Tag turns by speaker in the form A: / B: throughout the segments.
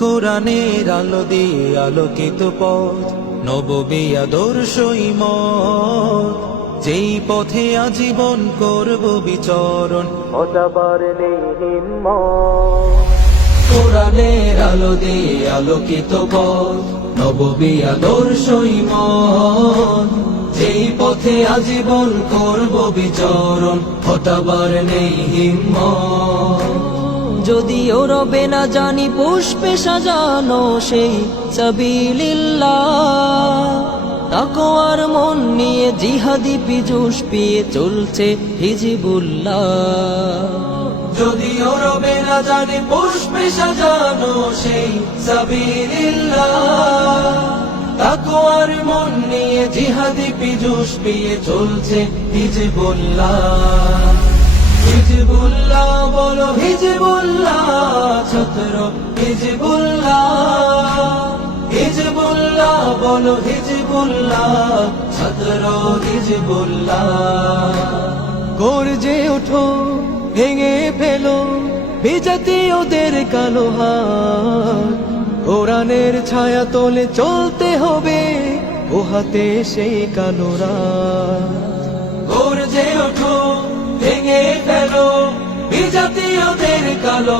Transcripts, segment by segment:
A: কোরআনের আলো দিয়ে আলোকিত পথ নববী আদর্শই মত। যেই পথে আজীবন করব বিচরণ হতাবার নেই কোরআনের আলো দিয়ে আলোকিত পথ নববী আদর্শই মন যেই পথে আজীবন করব বিচরণ হটাবার নেই হিম্মত
B: যদিও রবে না জানি পুষ্পে সাজানো সেই সাবিলিল্লাহ। তাকওয়ার মন নিয়ে জিহাদি পিজুস পিয়ে চলছে হিজিবুল্লাহ।
A: যদিও রবে না জানি পুষ্পে সাজানো সেই সাবিলিল্লাহ। তাকওয়ার মন নিয়ে জিহাদি পিজুস পিয়ে চলছে হিজবুল্লাহ। হিজবুল্লাহ বলো, হিজবুল্লাহ, ছত্র হিজবুল্লাহ। হিজবুল্লাহ বলো, হিজবুল্লাহ, ছত্র হিজবুল্লাহ। গর্জে ওঠো ভেঙে ফেলো বিজাতীয়দের কালো হাত। কোরআনের ছায়া তোলে চলতে হবে, ও হাতে সেই কালো রাত। গর্জে ওঠো ভেঙে ফেলো, বিজাতীয়দের কালো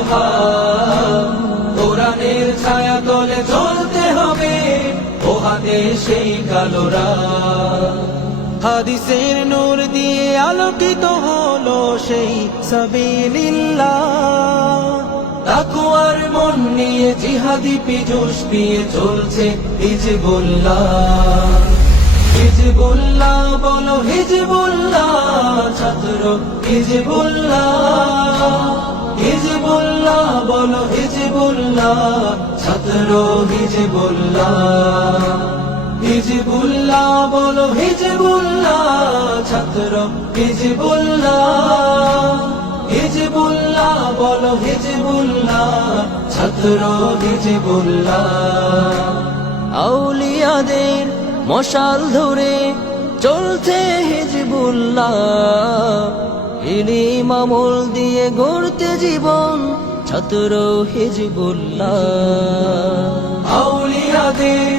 A: কোরআনের ছায়া তোলে চলতে হবে ও হাতে সেই কালো রাত। হাদিসের নূর দিয়ে আলোকিত হলো সেই সাবিলিল্লাহ। তাকুয়ার মন নিয়ে জিহাদি পিজুস পিয়ে চলছে হিজবুল্লাহ। হিজবুল্লাহ বলো হিজবুল্লাহ, ছাত্র হিজবুল্লাহ। হিজবুল্লাহ বলো হিজবুল্লাহ, ছাত্র হিজবুল্লাহ। হিজবুল্লাহ বলো হিজবুল্লাহ, ছাত্র হিজবুল্লাহ। হিজবুল্লাহ বলো হিজবুল্লাহ, ছাত্র হিজবুল্লাহ।
B: আউলিয়াদের মশাল ধরে চলছে হিজবুল্লাহ। ইলিম আমল দিয়ে গড়তে জীবন ছাত্র হিজবুল্লাহ।
A: আউলিয়াদের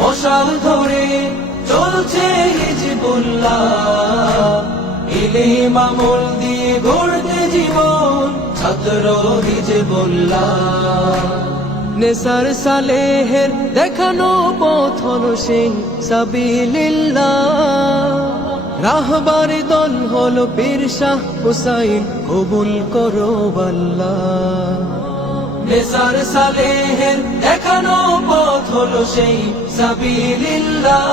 A: মশাল ধরে চলছে হিজবুল্লাহ। ইলিম আমল দিয়ে গড়তে জীবন ছাত্র হিজবুল্লাহ। নেসার সালেহের দেখানো পথ হলো সেই সাবিলিল্লাহ। রাহবার দল হলো পীর শাহ হুসাইন কবুল করো আল্লাহ। নেসার সালেহের দেখানো পথ হলো সেই সাবিলিল্লাহ।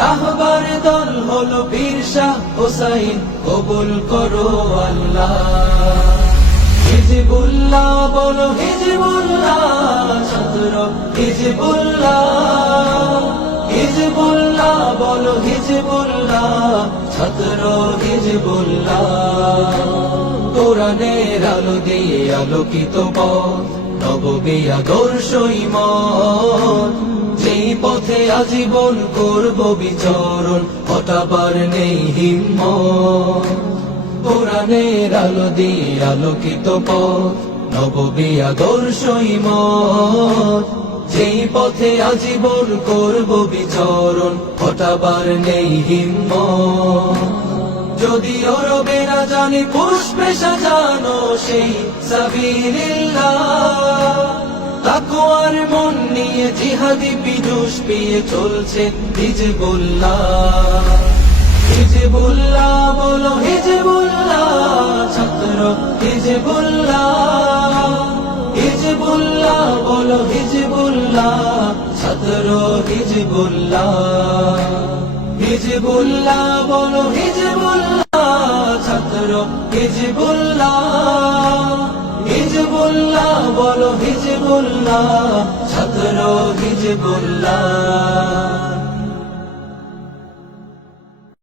A: রাহবার দল হলো পীর শাহ হুসাইন কবুল করো আল্লাহ। হিজবুল্লাহ বলো, হিজবুল্লাহ আলোকিত পথ নববী আদর্শ ইমন যেই পথে আজীবন করব বিচরণ, হটাবার নেই হিম্মত। কোরআনের আলো দিয়ে আলোকিত পথ যেই পথে আজীবন করব বিচরণ, হটাবার নেই হিম্মত। যদি রবে না জানি পুষ্পে সাজানো সেই সাবিলিল্লাহ, তাকওয়ার মন নিয়ে জিহাদি বিজুস পিয়ে চলছে হিজবুল্লাহ। হিজবুল্লাহ বলো, হিজবুল্লাহ, ছাত্র হিজবুল্লাহ। হিজবুল্লাহ বলো, হিজবুল্লাহ, ছাত্র হিজবুল্লাহ। হিজবুল্লাহ বলো, হিজবুল্লাহ, ছাত্র হিজবুল্লাহ। হিজবুল্লাহ বলো, হিজবুল্লাহ, ছাত্র হিজবুল্লাহ।